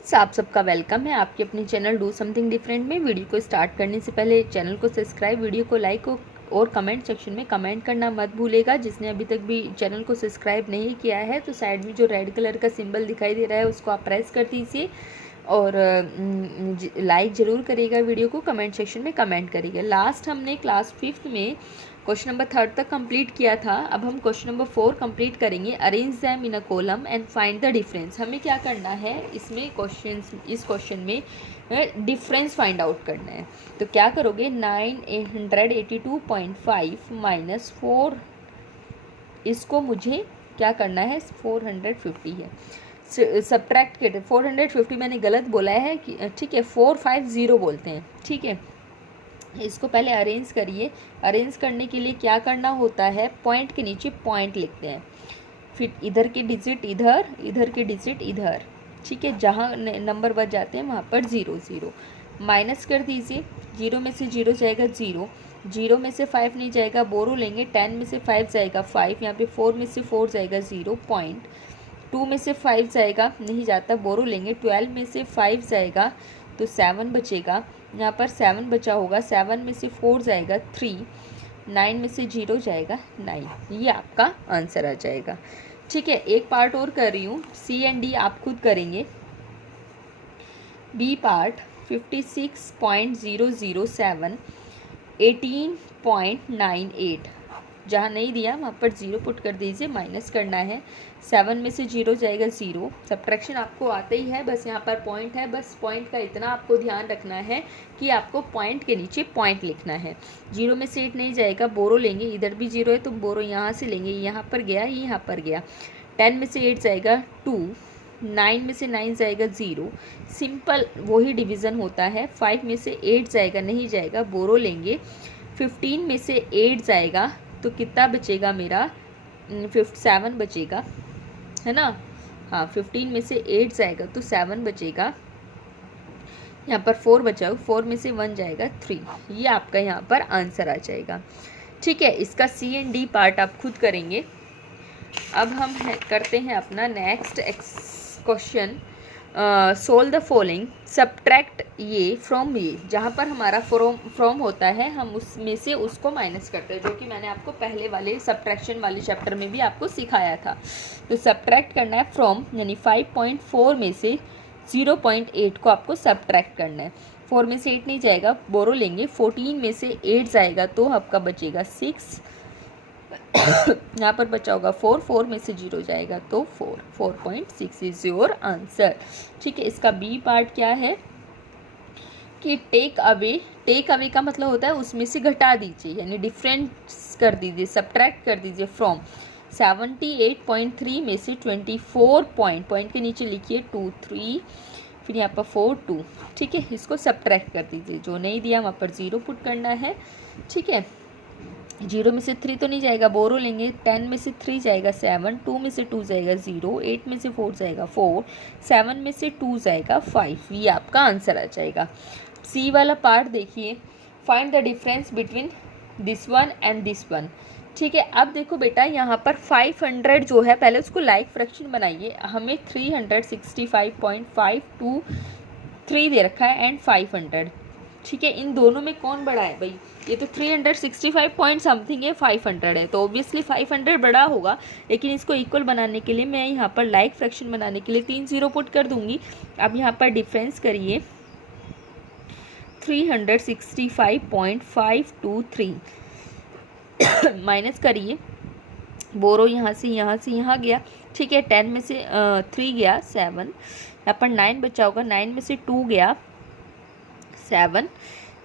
Friends, आप सबका welcome है आपके अपने चैनल डू समथिंग डिफरेंट में। वीडियो को स्टार्ट करने से पहले चैनल को सब्सक्राइब, वीडियो को लाइक और कमेंट सेक्शन में कमेंट करना मत भूलेगा। जिसने अभी तक भी चैनल को सब्सक्राइब नहीं किया है तो साइड में जो रेड कलर का सिंबल दिखाई दे रहा है उसको आप प्रेस कर दीजिए और लाइक ज़रूर करिएगा, वीडियो को कमेंट सेक्शन में कमेंट करिएगा। लास्ट हमने क्लास 5th में क्वेश्चन नंबर 3 तक कंप्लीट किया था। अब हम क्वेश्चन नंबर 4 कंप्लीट करेंगे। Arrange them in a column and find the difference. हमें क्या करना है इस क्वेश्चन में डिफरेंस फाइंड आउट करना है। तो क्या करोगे, 982.5 माइनस 4, इसको मुझे क्या करना है, 450 है, सब्ट्रैक्ट के 450 मैंने गलत बोला है कि ठीक है, 450 बोलते हैं, ठीक है। इसको पहले अरेंज करिए। अरेंज करने के लिए क्या करना होता है, पॉइंट के नीचे पॉइंट लिखते हैं, फिर इधर के डिजिट इधर, इधर के डिजिट इधर, ठीक है। जहाँ नंबर बच जाते हैं वहाँ पर 0 0 माइनस कर दीजिए। 0 में से 0 जाएगा 0, 0 में से 5 नहीं जाएगा, बोरो लेंगे। 10 में से 5 जाएगा 5, यहाँ पे 4 में से 4 जाएगा 0 पॉइंट, 2 में से 5 जाएगा, नहीं जाता, बोरो लेंगे। 12 में से 5 जाएगा तो 7 बचेगा, यहाँ पर 7 बचा होगा। 7 में से 4 जाएगा 3, 9 में से 0 जाएगा 9। ये आपका आंसर आ जाएगा, ठीक है। एक पार्ट और कर रही हूँ, सी एंड डी आप खुद करेंगे। बी पार्ट 56.007, 18.98, जहाँ नहीं दिया वहाँ पर 0 पुट कर दीजिए, माइनस करना है। 7 में से 0 जाएगा 0, सब्ट्रैक्शन आपको आता ही है, बस यहाँ पर पॉइंट है, बस पॉइंट का इतना आपको ध्यान रखना है कि आपको पॉइंट के नीचे पॉइंट लिखना है। 0 में से 8 नहीं जाएगा, बोरो लेंगे, इधर भी 0 है तो बोरो यहाँ से लेंगे, यहाँ पर गया, यहाँ पर गया। 10 में से 8 जाएगा 2, 9 में से 9 जाएगा 0, सिंपल वही डिवीज़न होता है। 5 में से 8 जाएगा, नहीं जाएगा, बोरो लेंगे। 15 में से 8 जाएगा तो कितना बचेगा मेरा, 7 बचेगा, है ना। हाँ, 15 में से 8 जाएगा तो 7 बचेगा, यहाँ पर 4 बचा, 4 में से 1 जाएगा 3। ये आपका यहाँ पर आंसर आ जाएगा, ठीक है। इसका सी एंड डी पार्ट आप खुद करेंगे। अब हम करते हैं अपना next question. Solve the following, subtract ये फ्रॉम ये, जहाँ पर हमारा फ्रॉम होता है हम उसमें से उसको माइनस करते हैं, जो कि मैंने आपको पहले वाले सब्ट्रैक्शन वाले चैप्टर में भी आपको सिखाया था। तो सब्ट्रैक्ट करना है फ्रॉम, यानी 5.4 में से 0.8 को आपको सब्ट्रैक्ट करना है। 4 में से 8 नहीं जाएगा, बोरो लेंगे। 14 में से 8 जाएगा तो आपका बचेगा 6, यहाँ पर बचा होगा 4, 4 में से 0 जाएगा तो 4, 4.6 इज योर आंसर, ठीक है। इसका बी पार्ट क्या है कि टेक अवे का मतलब होता है उसमें से घटा दीजिए, यानी डिफरेंस कर दीजिए, सब्ट्रैक्ट कर दीजिए फ्रॉम। 78.3 में से 24 पॉइंट के नीचे लिखिए 2 3, फिर यहाँ पर 4 2, ठीक है। इसको सब्ट्रैक्ट कर दीजिए, जो नहीं दिया वहाँ पर 0 पुट करना है, ठीक है। 0 में से 3 तो नहीं जाएगा, बोरो लेंगे। 10 में से 3 जाएगा 7, 2 में से 2 जाएगा 0, 8 में से 4 जाएगा 4, 7 में से 2 जाएगा 5। ये आपका आंसर आ जाएगा। सी वाला पार्ट देखिए, find the difference between this one and this one, ठीक है। अब देखो बेटा, यहाँ पर 500 जो है, पहले उसको लाइक फ्रैक्शन बनाइए। हमें 365.523 दे रखा है एंड 500, ठीक है। इन दोनों में कौन बड़ा है भाई, ये तो 365 पॉइंट समथिंग है, 500 है, तो ऑब्वियसली 500 बड़ा होगा। लेकिन इसको इक्वल बनाने के लिए मैं यहाँ पर लाइक फ्रैक्शन बनाने के लिए 3 0 पुट कर दूंगी। अब यहाँ पर डिफरेंस करिए, 365.523 माइनस करिए, बोरो यहाँ से यहाँ गया, ठीक है। 10 में से 3 गया 7, यहाँ पर 9 बचा होगा, 9 में से 2 गया 7,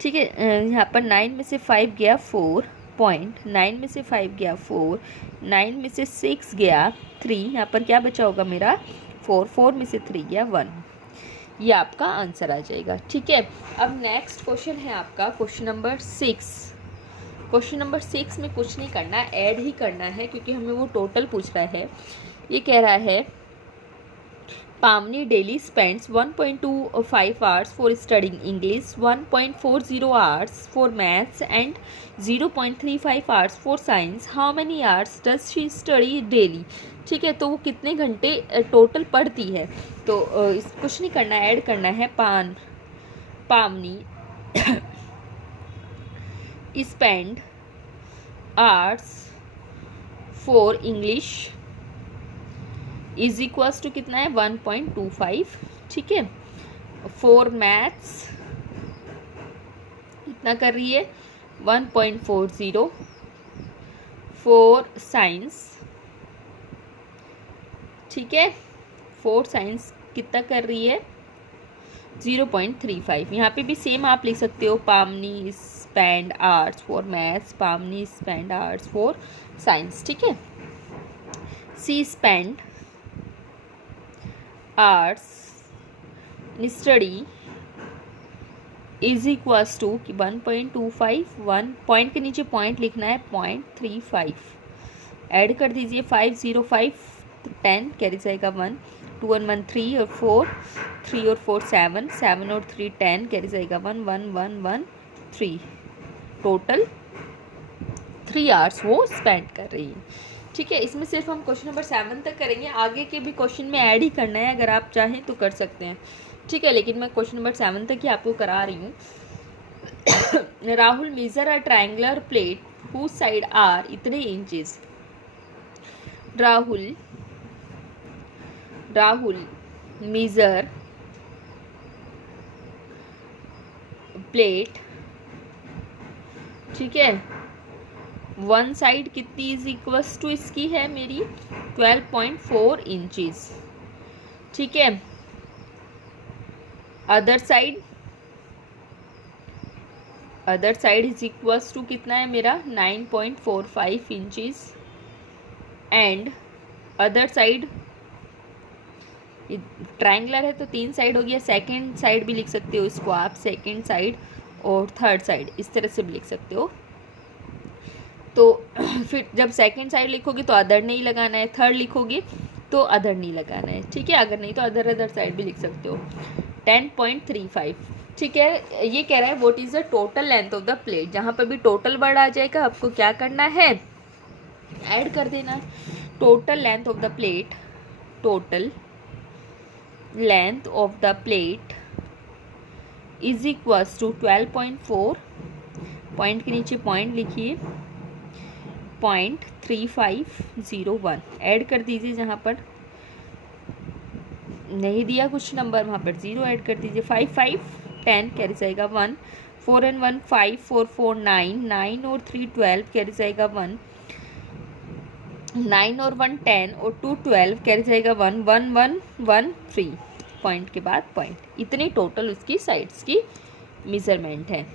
ठीक है। यहाँ पर 9 में से 5 गया 4 पॉइंट, 9 में से 5 गया 4, 9 में से 6 गया 3, यहाँ पर क्या बचा होगा मेरा 4, 4 में से 3 गया 1। ये आपका आंसर आ जाएगा, ठीक है। अब नेक्स्ट क्वेश्चन है आपका क्वेश्चन नंबर 6। क्वेश्चन नंबर 6 में कुछ नहीं करना, ऐड ही करना है, क्योंकि हमें वो टोटल पूछ रहा है। ये कह रहा है Pavni daily spends 1.25 hours for studying English, 1.40 hours for maths and 0.35 hours for science. How many hours does she study daily? ठीक है, तो वो कितने घंटे टोटल पढ़ती है। तो कुछ नहीं करना है, ऐड करना है Pavni spend hours for English is equals to कितना है 1.25, ठीक है। फॉर मैथ्स कितना कर रही है 1.40, फॉर साइंस, ठीक है, फॉर साइंस कितना कर रही है 0.35। यहाँ पे भी सेम आप लिख सकते हो, Pavani spend hours for maths, Pavani spend hours for science, ठीक है। C spend hours in study is equals to 1.25, 1 point के नीचे पॉइंट लिखना है 0.35, ऐड कर दीजिए 505 तो 10 कैरी जाएगा 1, 2 और 1 3 और 4, 3 और 4 7, 7 और 3 10 कैरी जाएगा 1 1 1 1 3, टोटल 3 आवर्स वो स्पेंड कर रही है, ठीक है। इसमें सिर्फ हम क्वेश्चन नंबर 7 तक करेंगे, आगे के भी क्वेश्चन में ऐड ही करना है, अगर आप चाहें तो कर सकते हैं, ठीक है, लेकिन मैं क्वेश्चन नंबर 7 तक ही आपको करा रही हूँ। Rahul measure a triangular plate whose side are इतने इंचेस। राहुल मेजर प्लेट, ठीक है, वन साइड कितनी इज इक्वल्स टू इसकी है मेरी 12.4 इंचेस, ठीक है। Other side is equals to कितना है मेरा 9.45 inches, and other side triangular है तो 3 साइड हो गया, सेकेंड साइड भी लिख सकते हो इसको आप, सेकेंड साइड और थर्ड साइड इस तरह से भी लिख सकते हो। तो फिर जब सेकेंड साइड लिखोगे तो अदर नहीं लगाना है, थर्ड लिखोगे तो अदर नहीं लगाना है, ठीक है, अगर नहीं तो अदर साइड भी लिख सकते हो। 10.35, ठीक है। ये कह रहा है what is the total length of the plate, जहाँ पर भी टोटल वर्ड आ जाएगा आपको क्या करना है, ऐड कर देना। Total length of the plate, total length of the plate is equals to 12.4, point के नीचे पॉइंट लिखिए 0.3501, ऐड कर दीजिए, जहाँ पर नहीं दिया कुछ नंबर वहाँ पर 0 ऐड कर दीजिए। 5 5 10 कैरी जाएगा 1, 4 and 1 5, 4 4 9, 9 और 3 12 कैरी जाएगा 1, 9 और 1 10 और 2 12 कैरी जाएगा 1 1 1 1 3, पॉइंट के बाद पॉइंट, इतनी टोटल उसकी साइड्स की मेजरमेंट है,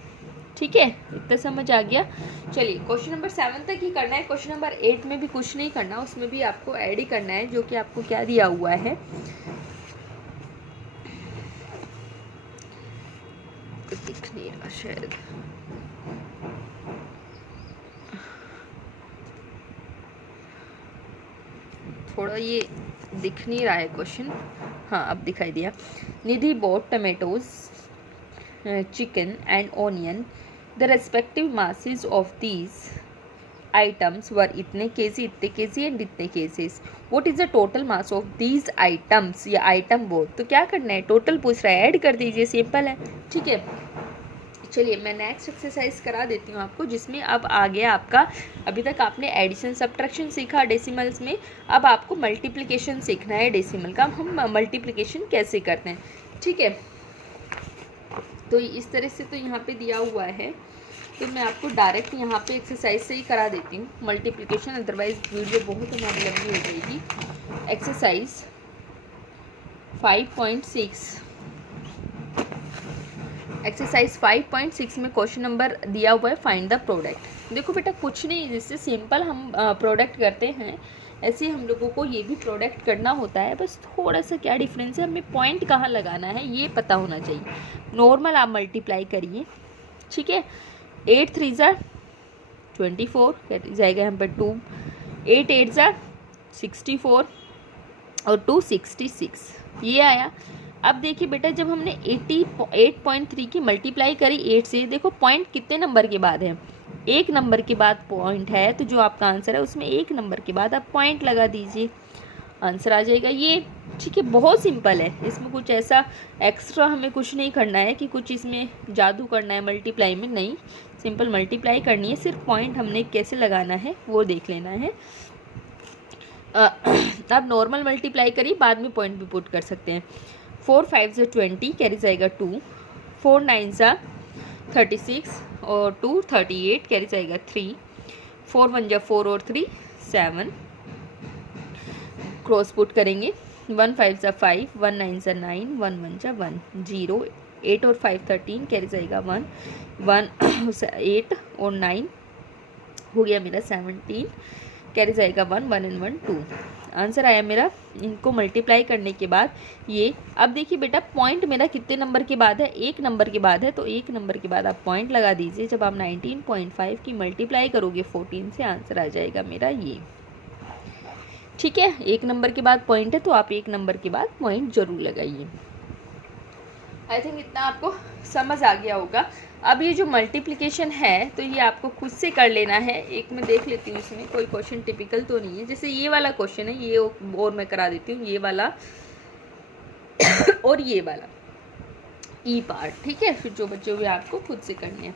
ठीक है। इतना समझ आ गया। चलिए क्वेश्चन नंबर 7 तक ही करना है, क्वेश्चन नंबर 8 में भी कुछ नहीं करना, उसमें भी आपको ऐड ही करना है, जो कि आपको क्या दिया हुआ है, दिख नहीं रहा शायद, थोड़ा ये दिख नहीं रहा है क्वेश्चन, हाँ अब दिखाई दिया। Nidhi bought tomatoes, chicken and onion, the respective masses of these items were इतने केजी, इतने केजी एंड इतने kgs. What is the total mass of these items, या आइटम बोथ, तो क्या करना है, टोटल पूछ रहा है, ऐड कर दीजिए, सिंपल है, ठीक है। चलिए मैं नेक्स्ट एक्सरसाइज करा देती हूँ आपको, जिसमें अब आ गया आपका, अभी तक आपने एडिशन सब्ट्रैक्शन सीखा डेसिमल्स में, अब आपको मल्टीप्लिकेशन सीखना है डेसिमल का, हम मल्टीप्लिकेशन कैसे करते हैं, ठीक है। तो इस तरह से तो यहाँ पे दिया हुआ है, तो मैं आपको डायरेक्ट यहाँ पे एक्सरसाइज से ही करा देती हूँ मल्टीप्लिकेशन, अदरवाइज वीडियो बहुत हमारी लंबी हो जाएगी। एक्सरसाइज 5.6, एक्सरसाइज 5.6 में क्वेश्चन नंबर दिया हुआ है फाइंड द प्रोडक्ट। देखो बेटा कुछ नहीं, जिससे सिंपल हम प्रोडक्ट करते हैं ऐसे हम लोगों को ये भी प्रोडक्ट करना होता है, बस थोड़ा सा क्या डिफरेंस है, हमें पॉइंट कहाँ लगाना है ये पता होना चाहिए। नॉर्मल आप मल्टीप्लाई करिए, ठीक है। 8 3 ज़ा 24 जाएगा यहाँ पर 2, 8 8 ज़ा 64 और 2 66, ये आया। अब देखिए बेटा जब हमने 88.3 की मल्टीप्लाई करी 8 से, देखो पॉइंट कितने नंबर के बाद है, एक नंबर के बाद पॉइंट है तो जो आपका आंसर है उसमें एक नंबर के बाद आप पॉइंट लगा दीजिए, आंसर आ जाएगा ये। ठीक है, बहुत सिंपल है, इसमें कुछ ऐसा एक्स्ट्रा हमें कुछ नहीं करना है कि कुछ इसमें जादू करना है मल्टीप्लाई में, नहीं, सिंपल मल्टीप्लाई करनी है, सिर्फ पॉइंट हमने कैसे लगाना है वो देख लेना है। आप नॉर्मल मल्टीप्लाई करिए, बाद में पॉइंट भी पुट कर सकते हैं। 4 5 ज़ा 20 कैरी जाएगा 2, 4 9 ज़ा 36 और 2 38 कैरी जाएगा 3, 4 1 ज़ा 4 और 3 7, क्रॉस पुट करेंगे, 1 5 ज़ा 5, 1 9 ज़ा 9, 1 1 ज़ा 1 0, 8 और 5 13 कैरी जाएगा 1 1 8 और 9 हो गया मेरा 17 कैरी जाएगा 1 1 एंड 1 2, आंसर आया मेरा। इनको मल्टीप्लाई करने के बाद ये, अब देखिए बेटा पॉइंट मेरा कितने नंबर के बाद है, एक नंबर के बाद है, तो एक नंबर के बाद आप पॉइंट लगा दीजिए। जब आप 19.5 की मल्टीप्लाई करोगे 14 से, आंसर आ जाएगा मेरा ये। ठीक है, एक नंबर के बाद पॉइंट है तो आप एक नंबर के बाद पॉइंट जरूर लगाइए। आई थिंक इतना आपको समझ आ गया होगा। अब ये जो मल्टीप्लिकेशन है तो ये आपको खुद से कर लेना है। एक मैं देख लेती हूँ, इसमें कोई क्वेश्चन टिपिकल तो नहीं है। जैसे ये वाला क्वेश्चन है, ये और मैं करा देती हूँ, ये वाला और ये वाला ई पार्ट। ठीक है, फिर जो बच्चे हुए आपको खुद से करने हैं।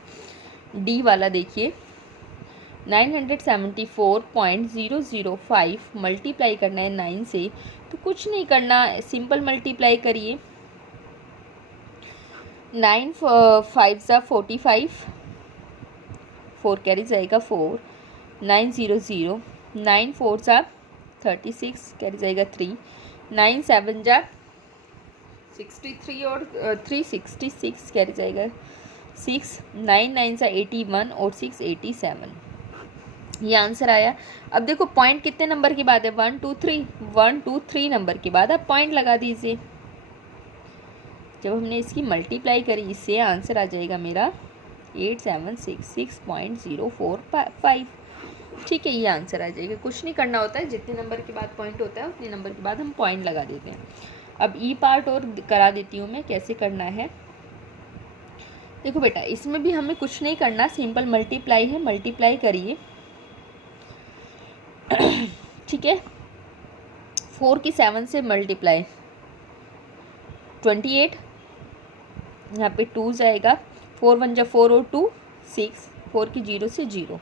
डी वाला देखिए, 974.005 मल्टीप्लाई करना है 9 से, तो कुछ नहीं करना, सिंपल मल्टीप्लाई करिए। 9 5 ज़ा 45, 4 कैरी जाएगा 4, 9 0 0, 9 4 ज़ा 36 कैरी जाएगा 3, 9 7 ज़ा 63 और 3 66 कैरी जाएगा 6, 9 9 ज़ा 81 और 6 87, ये आंसर आया। अब देखो पॉइंट कितने नंबर के बाद है, 1 2 3, 1 2 3 नंबर के बाद आप पॉइंट लगा दीजिए। जब हमने इसकी मल्टीप्लाई करी इससे, आंसर आ जाएगा मेरा 8766.045। ठीक है, ये आंसर आ जाएगा। कुछ नहीं करना होता है, जितने नंबर के बाद पॉइंट होता है उतने नंबर के बाद हम पॉइंट लगा देते हैं। अब ई पार्ट और करा देती हूँ मैं, कैसे करना है। देखो बेटा, इसमें भी हमें कुछ नहीं करना, सिंपल मल्टीप्लाई है, मल्टीप्लाई करिए। ठीक है, 4 की 7 से मल्टीप्लाई 28, यहाँ पे 2 जाएगा, 4 1 ज़ा 4 और 2 6, 4 की 0 से 0।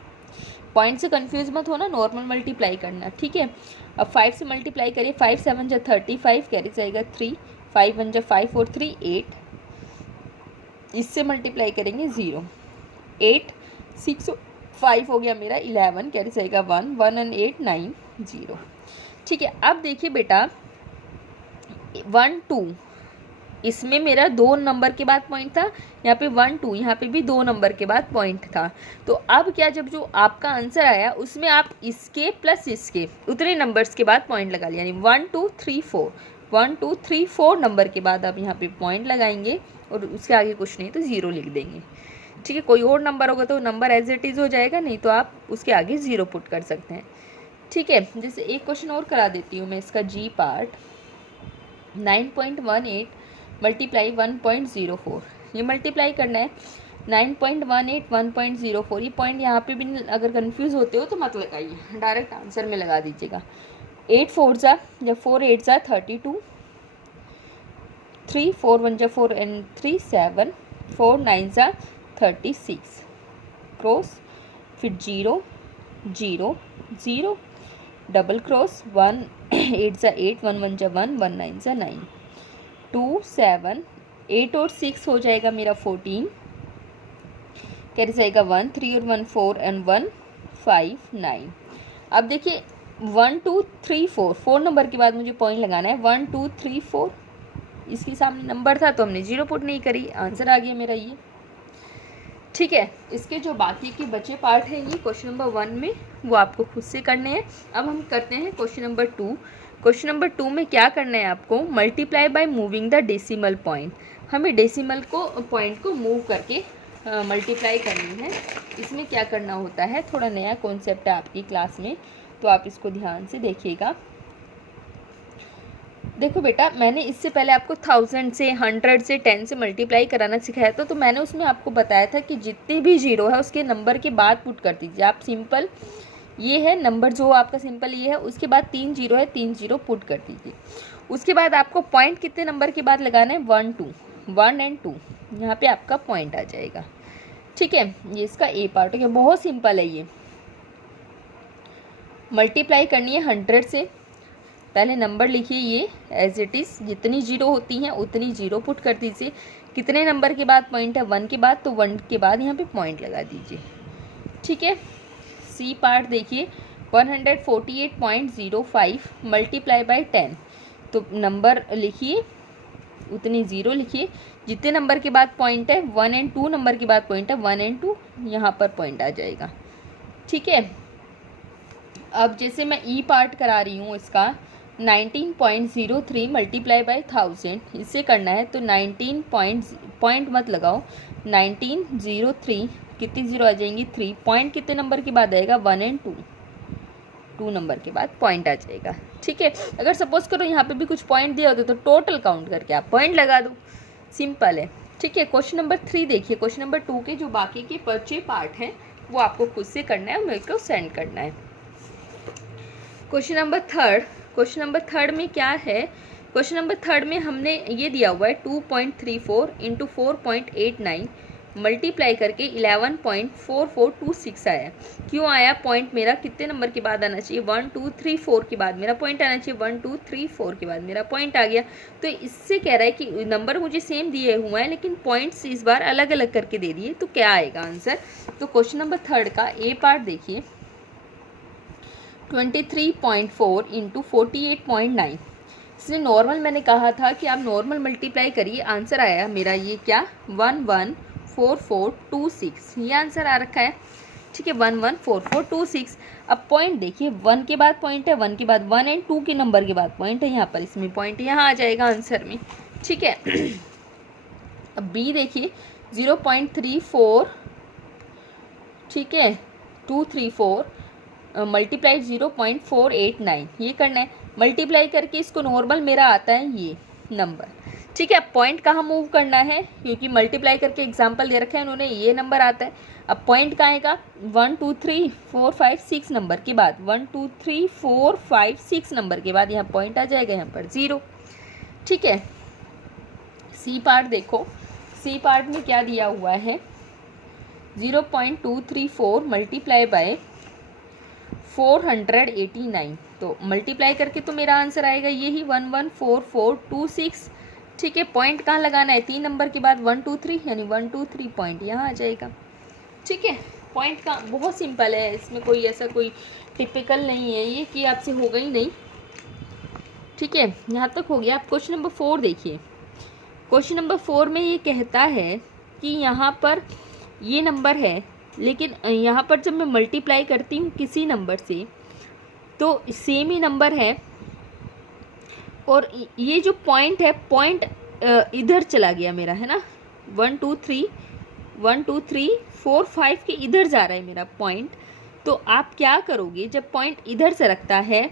पॉइंट से कंफ्यूज मत होना, नॉर्मल मल्टीप्लाई करना। ठीक है, अब 5 से मल्टीप्लाई करिए, 5 7 ज़ा 35 कैरी जाएगा 3, 5 1 ज़ा 5 और 3 8, इससे मल्टीप्लाई करेंगे 0, 8 6 5 हो गया मेरा 11 कैरी जाएगा 1 1 एंड 8 9 0। ठीक है, अब देखिए बेटा 1 2, इसमें मेरा 2 नंबर के बाद पॉइंट था, यहाँ पे 1 2, यहाँ पे भी 2 नंबर के बाद पॉइंट था। तो अब क्या, जब जो आपका आंसर आया उसमें आप इसके प्लस इसके उतने नंबर्स के बाद पॉइंट लगा लिया, यानी 1 2 3 4, 1 2 3 4 नंबर के बाद आप यहाँ पे पॉइंट लगाएंगे और उसके आगे कुछ नहीं तो 0 लिख देंगे। ठीक है, कोई और नंबर होगा तो नंबर एज इट इज़ हो जाएगा, नहीं तो आप उसके आगे 0 पुट कर सकते हैं। ठीक है, जैसे एक क्वेश्चन और करा देती हूँ मैं, इसका जी पार्ट, 9.18 मल्टीप्लाई 1.04, ये मल्टीप्लाई करना है। 9.18 1.04, ये पॉइंट यहाँ पे भी अगर कंफ्यूज होते हो तो मत लगाइए, डायरेक्ट आंसर में लगा दीजिएगा। 8 4 ज़ा या 4 8 ज़ा 32, 3 4 1 ज़ा 4 एंड 3 7, 4 9 ज़ा 36, क्रॉस, फिर 0 0 0, डबल क्रॉस, 1 8 ज़ा 8, 1 1 ज़ा 1, 1 9 ज़ा 9, 2 7 8 और 6 हो जाएगा मेरा 14, कैरी जाएगा 1 3 और 1 4 एंड 1 5 9। अब देखिए 1 2 3 4, 4 नंबर के बाद मुझे पॉइंट लगाना है। 1 2 3 4, इसके सामने नंबर था तो हमने 0 पुट नहीं करी, आंसर आ गया मेरा ये। ठीक है, इसके जो बाकी के बचे पार्ट हैं ये क्वेश्चन नंबर 1 में, वो आपको खुद से करने हैं। अब हम करते हैं क्वेश्चन नंबर 2। क्वेश्चन नंबर 2 में क्या करना है आपको, multiply by moving the decimal point. हमें डेसिमल को पॉइंट को मूव करके मल्टीप्लाई करनी है। इसमें क्या करना होता है, थोड़ा नया कॉन्सेप्ट है आपकी क्लास में, तो आप इसको ध्यान से देखिएगा। देखो बेटा, मैंने इससे पहले आपको 1000 से 100 से 10 से मल्टीप्लाई कराना सिखाया था, तो मैंने उसमें आपको बताया था कि जितने भी जीरो है उसके नंबर के बाद पुट कर दीजिए आप। सिंपल ये है नंबर जो आपका, सिंपल ये है, उसके बाद 3 जीरो है, 3 जीरो पुट कर दीजिए। उसके बाद आपको पॉइंट कितने नंबर के बाद लगाना है, 1 2, 1 एंड 2, यहाँ पे आपका पॉइंट आ जाएगा। ठीक है, ये इसका ए पार्ट हो गया। बहुत सिंपल है ये। मल्टीप्लाई करनी है 100 से, पहले नंबर लिखिए ये एज इट इज़, जितनी जीरो होती हैं उतनी जीरो पुट कर दीजिए। कितने नंबर के बाद पॉइंट है, 1 के बाद, तो 1 के बाद यहाँ पे पॉइंट लगा दीजिए। ठीक है, सी पार्ट देखिए, 148.05 मल्टीप्लाई बाई 10, तो नंबर लिखिए उतनी ज़ीरो लिखिए। जितने नंबर के बाद पॉइंट है, 1 एंड 2 नंबर के बाद पॉइंट है, 1 एंड 2 यहाँ पर पॉइंट आ जाएगा। ठीक है, अब जैसे मैं ई पार्ट करा रही हूँ इसका, 19.03 मल्टीप्लाई बाई 1000 इससे करना है, तो 19 पॉइंट मत लगाओ, 1903 कितनी जीरो आ जाएंगी, 3 पॉइंट कितने नंबर के बाद आएगा, 1 एंड 2 नंबर के बाद पॉइंट आ जाएगा। ठीक है, अगर सपोज करो यहाँ पे भी कुछ पॉइंट दिया होता तो टोटल काउंट करके आप पॉइंट लगा दो, सिंपल है। ठीक है, क्वेश्चन नंबर 3 देखिए। क्वेश्चन नंबर 2 के जो बाकी के बचे पार्ट हैं वो आपको खुद से करना है और मेरे को सेंड करना है। क्वेश्चन नंबर थर्ड में क्या है, क्वेश्चन नंबर थर्ड में हमने ये दिया हुआ है 2.34 इंटू 4.89 मल्टीप्लाई करके 11.4426 आया। क्यों आया, पॉइंट मेरा कितने नंबर के बाद आना चाहिए, 1 2 3 4 के बाद मेरा पॉइंट आना चाहिए, 1 2 3 4 के बाद मेरा पॉइंट आ गया। तो इससे कह रहा है कि नंबर मुझे सेम दिए हुए हैं लेकिन पॉइंट्स इस बार अलग अलग करके दे दिए, तो क्या आएगा आंसर। तो क्वेश्चन नंबर थर्ड का ए पार्ट देखिए, 23.4 इंटू 48.9, इसलिए नॉर्मल मैंने कहा था कि आप नॉर्मल मल्टीप्लाई करिए, आंसर आया मेरा ये क्या, 114426, ये आंसर आ रखा है। ठीक है, 114426। अब पॉइंट देखिए, 1 के बाद पॉइंट है, 1 के बाद 1 एंड 2 के नंबर के बाद पॉइंट है, यहाँ पर इसमें पॉइंट यहाँ आ जाएगा आंसर में। ठीक है, अब बी देखिए, 0.34, ठीक है, 234 मल्टीप्लाई 0.489, ये करना है। मल्टीप्लाई करके इसको नॉर्मल मेरा आता है ये नंबर। ठीक है, अब पॉइंट कहाँ मूव करना है, क्योंकि मल्टीप्लाई करके एग्जांपल दे रखे हैं उन्होंने, ये नंबर आता है। अब पॉइंट कहाँ आएगा, 1 2 3 4 5 6 नंबर के बाद, 1 2 3 4 5 6 नंबर के बाद यहाँ पॉइंट आ जाएगा, यहाँ पर 0। ठीक है, सी पार्ट देखो, सी पार्ट में क्या दिया हुआ है, 0.234 मल्टीप्लाई बाय 489, तो मल्टीप्लाई करके तो मेरा आंसर आएगा यही 114426। ठीक है, पॉइंट कहाँ लगाना है, 3 नंबर के बाद 1 2 3, यानी 1 2 3 पॉइंट यहाँ आ जाएगा। ठीक है, पॉइंट का बहुत सिंपल है, इसमें कोई ऐसा कोई टिपिकल नहीं है ये कि आपसे होगा ही नहीं। ठीक है, यहाँ तक हो गया। आप क्वेश्चन नंबर 4 देखिए। क्वेश्चन नंबर 4 में ये कहता है कि यहाँ पर ये नंबर है, लेकिन यहाँ पर जब मैं मल्टीप्लाई करती हूँ किसी नंबर से तो सेम ही नंबर है, और ये जो पॉइंट है, पॉइंट इधर चला गया मेरा, है ना, 1 2 3 4 5 के इधर जा रहा है मेरा पॉइंट। तो आप क्या करोगे, जब पॉइंट इधर से रखता है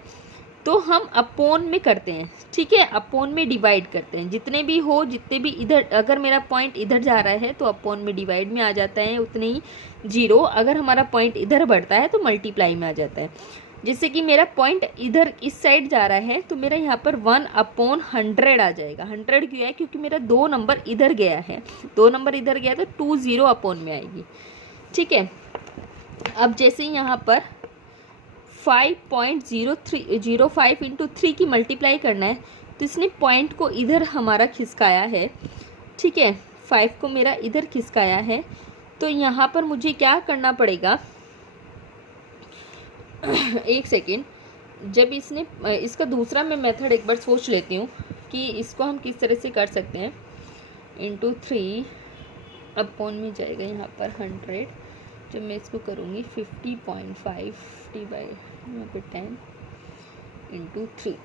तो हम अपोन में करते हैं। ठीक है, अपोन में डिवाइड करते हैं, जितने भी हो, जितने भी इधर, अगर मेरा पॉइंट इधर जा रहा है तो अपोन में डिवाइड में आ जाता है उतने ही 0, अगर हमारा पॉइंट इधर बढ़ता है तो मल्टीप्लाई में आ जाता है। जैसे कि मेरा पॉइंट इधर इस साइड जा रहा है तो मेरा यहाँ पर 1/100 आ जाएगा। 100 क्यों है, क्योंकि मेरा 2 नंबर इधर गया है, 2 नंबर इधर गया तो 20 अपोन में आएगी। ठीक है, अब जैसे यहाँ पर 5.0305 इंटू 3 की मल्टीप्लाई करना है, तो इसने पॉइंट को इधर हमारा खिसकाया है। ठीक है, 5 को मेरा इधर खिसकाया है, तो यहाँ पर मुझे क्या करना पड़ेगा, एक सेकेंड, जब इसने इसका दूसरा मैं मेथड एक बार सोच लेती हूँ कि इसको हम किस तरह से कर सकते हैं। इंटू 3 अपॉन में जाएगा यहाँ पर 100, जब मैं इसको करूँगी 50.5 डिवाइड यहाँ पे 10 इंटू 3,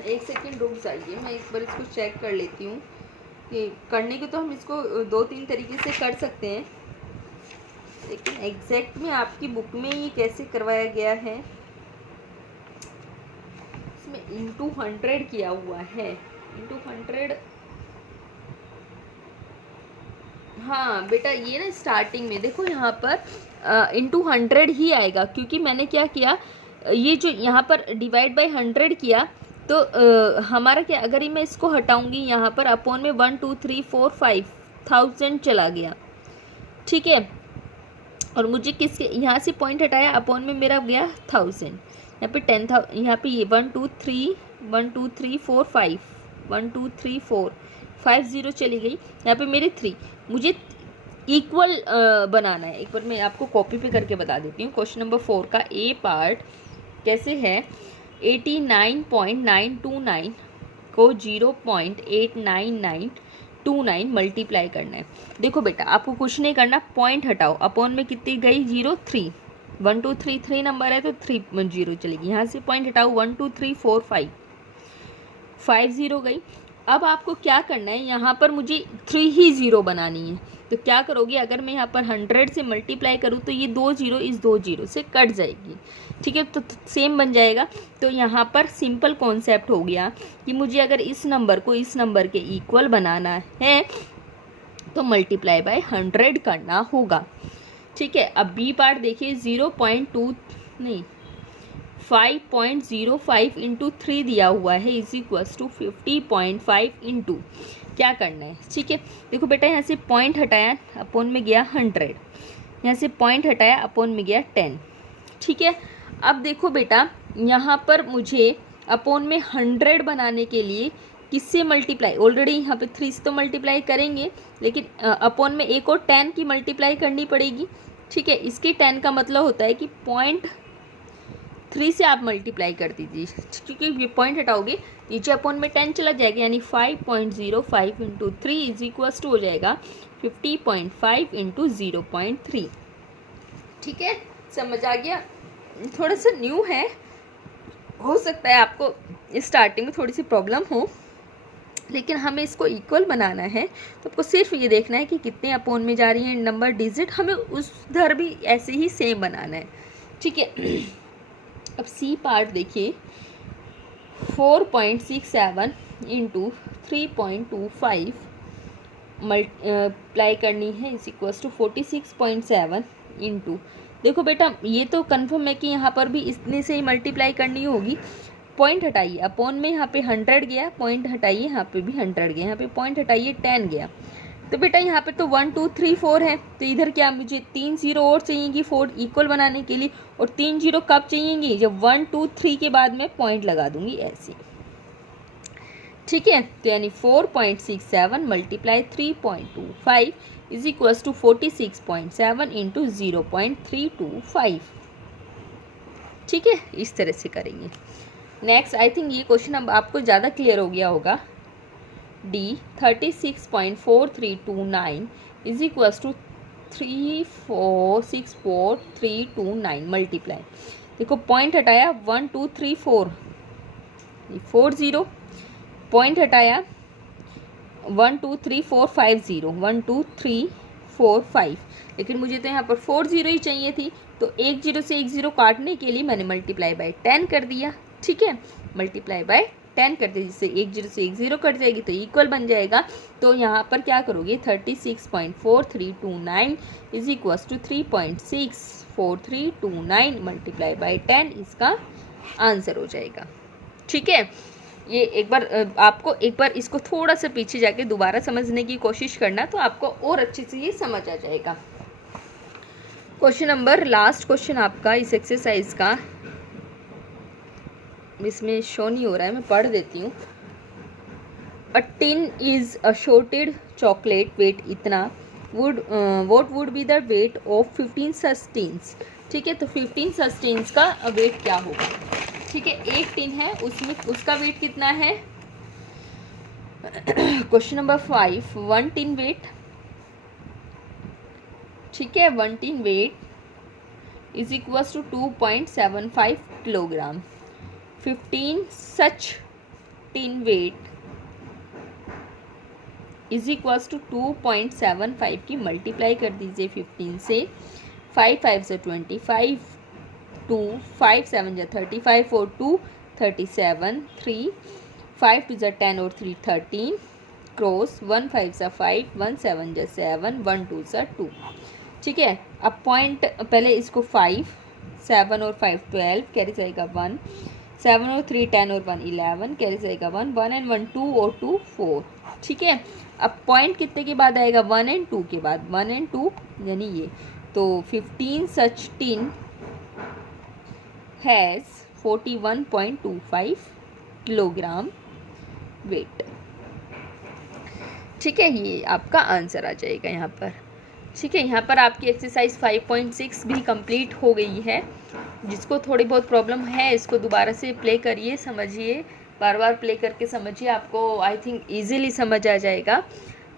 एक सेकंड रुक जाइए, मैं एक बार इसको चेक कर लेती हूँ कि करने को तो हम इसको 2-3 तरीके से कर सकते हैं, लेकिन एग्जैक्ट में आपकी बुक में ये कैसे करवाया गया है, इसमें इंटू 100 किया हुआ है, इंटू 100। हाँ बेटा, ये ना स्टार्टिंग में देखो यहाँ पर इंटू 100 ही आएगा, क्योंकि मैंने क्या किया, ये जो यहाँ पर डिवाइड बाय 100 किया तो हमारा क्या, अगर ही मैं इसको हटाऊंगी यहाँ पर अपॉन में 1 2 3 4 5,000 चला गया, ठीक है। और मुझे किसके यहाँ से पॉइंट हटाया, अपॉन में मेरा गया 1000, यहाँ पे 10,000, यहाँ पे ये 1 2 3 4 5 1 2 3 4 5 0 चली गई, यहाँ पे मेरे 3, मुझे इक्वल बनाना है। एक बार मैं आपको कॉपी पे करके बता देती हूँ। क्वेश्चन नंबर 4 का ए पार्ट कैसे है, 89.929 को 0.89929 मल्टीप्लाई करना है। देखो बेटा, आपको कुछ नहीं करना, पॉइंट हटाओ, अपॉन में कितनी गई 0 3, 1 2 3 3 नंबर है तो 3 0 चलेगी, यहाँ से पॉइंट हटाओ 1 2 3 4 5 5 0 गई। अब आपको क्या करना है, यहाँ पर मुझे 3 ही 0 बनानी है, तो क्या करोगे, अगर मैं यहाँ पर 100 से मल्टीप्लाई करूँ तो ये 2 0 इस 2 0 से कट जाएगी, ठीक है, तो सेम बन जाएगा। तो यहाँ पर सिंपल कॉन्सेप्ट हो गया कि मुझे अगर इस नंबर को इस नंबर के इक्वल बनाना है तो मल्टीप्लाई बाय 100 करना होगा, ठीक है। अब बी पार्ट देखिए, 5.05 इंटू 3 दिया हुआ है इज इक्वल्स टू 50.5 इंटू, क्या करना है, ठीक है। देखो बेटा, यहाँ से पॉइंट हटाया, अपॉन में गया 100, यहाँ से पॉइंट हटाया, अपॉन में गया 10, ठीक है। अब देखो बेटा, यहाँ पर मुझे अपॉन में 100 बनाने के लिए किससे मल्टीप्लाई, ऑलरेडी यहाँ पे 3 से तो मल्टीप्लाई करेंगे, लेकिन अपॉन में एक और 10 की मल्टीप्लाई करनी पड़ेगी, ठीक है। इसके 10 का मतलब होता है कि 0.3 से आप मल्टीप्लाई कर दीजिए, क्योंकि ये पॉइंट हटाओगे नीचे अपॉन में 10 चला जाएगा, यानी 5.05 इंटू 3 इज इक्वल्स टू हो जाएगा 50.5 इंटू 0.3, ठीक है। समझ आ गया, थोड़ा सा न्यू है, हो सकता है आपको स्टार्टिंग में थोड़ी सी प्रॉब्लम हो, लेकिन हमें इसको इक्वल बनाना है, तो आपको सिर्फ ये देखना है कि कितने अपॉन में जा रही हैं नंबर डिजिट, हमें उधर भी ऐसे ही सेम बनाना है, ठीक है। अब सी पार्ट देखिए, 4.67 इंटू 3.25 मल्टीप्लाई करनी है इस इक्वल्स टू 46.7 इंटू, देखो बेटा ये तो कन्फर्म है कि यहाँ पर भी इतने से ही मल्टीप्लाई करनी होगी। पॉइंट हटाइए, अपॉन में यहाँ पे 100 गया, पॉइंट हटाइए, यहाँ पे भी 100 गया, यहाँ पे पॉइंट हटाइए 10 गया, तो बेटा यहाँ पे तो 1 2 3 4 है, तो इधर क्या मुझे 3 0 और चाहिएगी 4 इक्वल बनाने के लिए, और 3 0 कब चाहिएगी, जब 1 2 3 के बाद में पॉइंट लगा दूंगी ऐसे, ठीक है। तो यानी 4.67 multiply 3.25 is equals to 46.7 into 0.325, ठीक है। इस तरह से करेंगे। नेक्स्ट, आई थिंक ये क्वेश्चन अब आपको ज़्यादा क्लियर हो गया होगा। D 36.4329 is equals to 3464329 multiply, देखो पॉइंट हटाया 1 2 3 4 0, पॉइंट हटाया 1 2 3 4 5 0 1 2 3 4 5, लेकिन मुझे तो यहाँ पर 4 0 ही चाहिए थी, तो 1 0 से 1 0 काटने के लिए मैंने मल्टीप्लाई बाय 10 कर दिया, ठीक है। मल्टीप्लाई बाय 10 कर दिया, जिससे 1 0 से 1 0 कट जाएगी तो इक्वल बन जाएगा। तो यहाँ पर क्या करोगे, 36.4329 is equals to 3.64329 multiply by 10, इसका आंसर हो जाएगा, ठीक है। ये एक बार आपको एक बार इसको थोड़ा सा पीछे जाके दोबारा समझने की कोशिश करना, तो आपको और अच्छे से ये समझ आ जाएगा। क्वेश्चन नंबर, लास्ट क्वेश्चन आपका इस एक्सरसाइज का, इसमें शो नहीं हो रहा है, मैं पढ़ देती हूँ। A tin is अशॉर्टेड chocolate wait इतना, vote would be the weight of 15 sustains, ठीक है। तो 15 सस्टेन्स का वेट क्या होगा, ठीक है। एक टिन है, उसमें उसका वेट कितना है। क्वेश्चन नंबर 5, 1 टिन वेट, ठीक है, 1 tin weight is equals to 2.75 kilogram, 15 such 15 weight is equals to 2.75 की मल्टीप्लाई कर दीजिए 15 से। 5 5 से 25, 2 5 7 जा 35, 4 2 37, 3 5 2 जा 10 और 3 13, क्रॉस 1 5 सा 5, 1 7 जा 7, 1 2 सा 2। ठीक है, अब पॉइंट पहले इसको 5 7 और 5 12 कैरी जाएगा 1, 7 और 3 10 और 1 11 कैरी जाएगा 1, 1 एंड 1 2 और 2 4। ठीक है, अब पॉइंट कितने के बाद आएगा 1 एंड 2 के बाद, 1 एंड 2 यानी ये, तो 15 सच टिन हैज़ 41.25 किलोग्राम वेट। ठीक है, ये आपका आंसर आ जाएगा यहाँ पर। ठीक है, यहाँ पर आपकी एक्सरसाइज 5.6 भी कंप्लीट हो गई है। जिसको थोड़ी बहुत प्रॉब्लम है इसको दोबारा से प्ले करिए, समझिए, बार बार प्ले करके समझिए, आपको आई थिंक इजीली समझ आ जाएगा।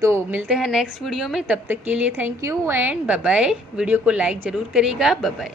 तो मिलते हैं नेक्स्ट वीडियो में, तब तक के लिए thank you and bye bye. Video को लाइक ज़रूर करिएगा, बाय बाय।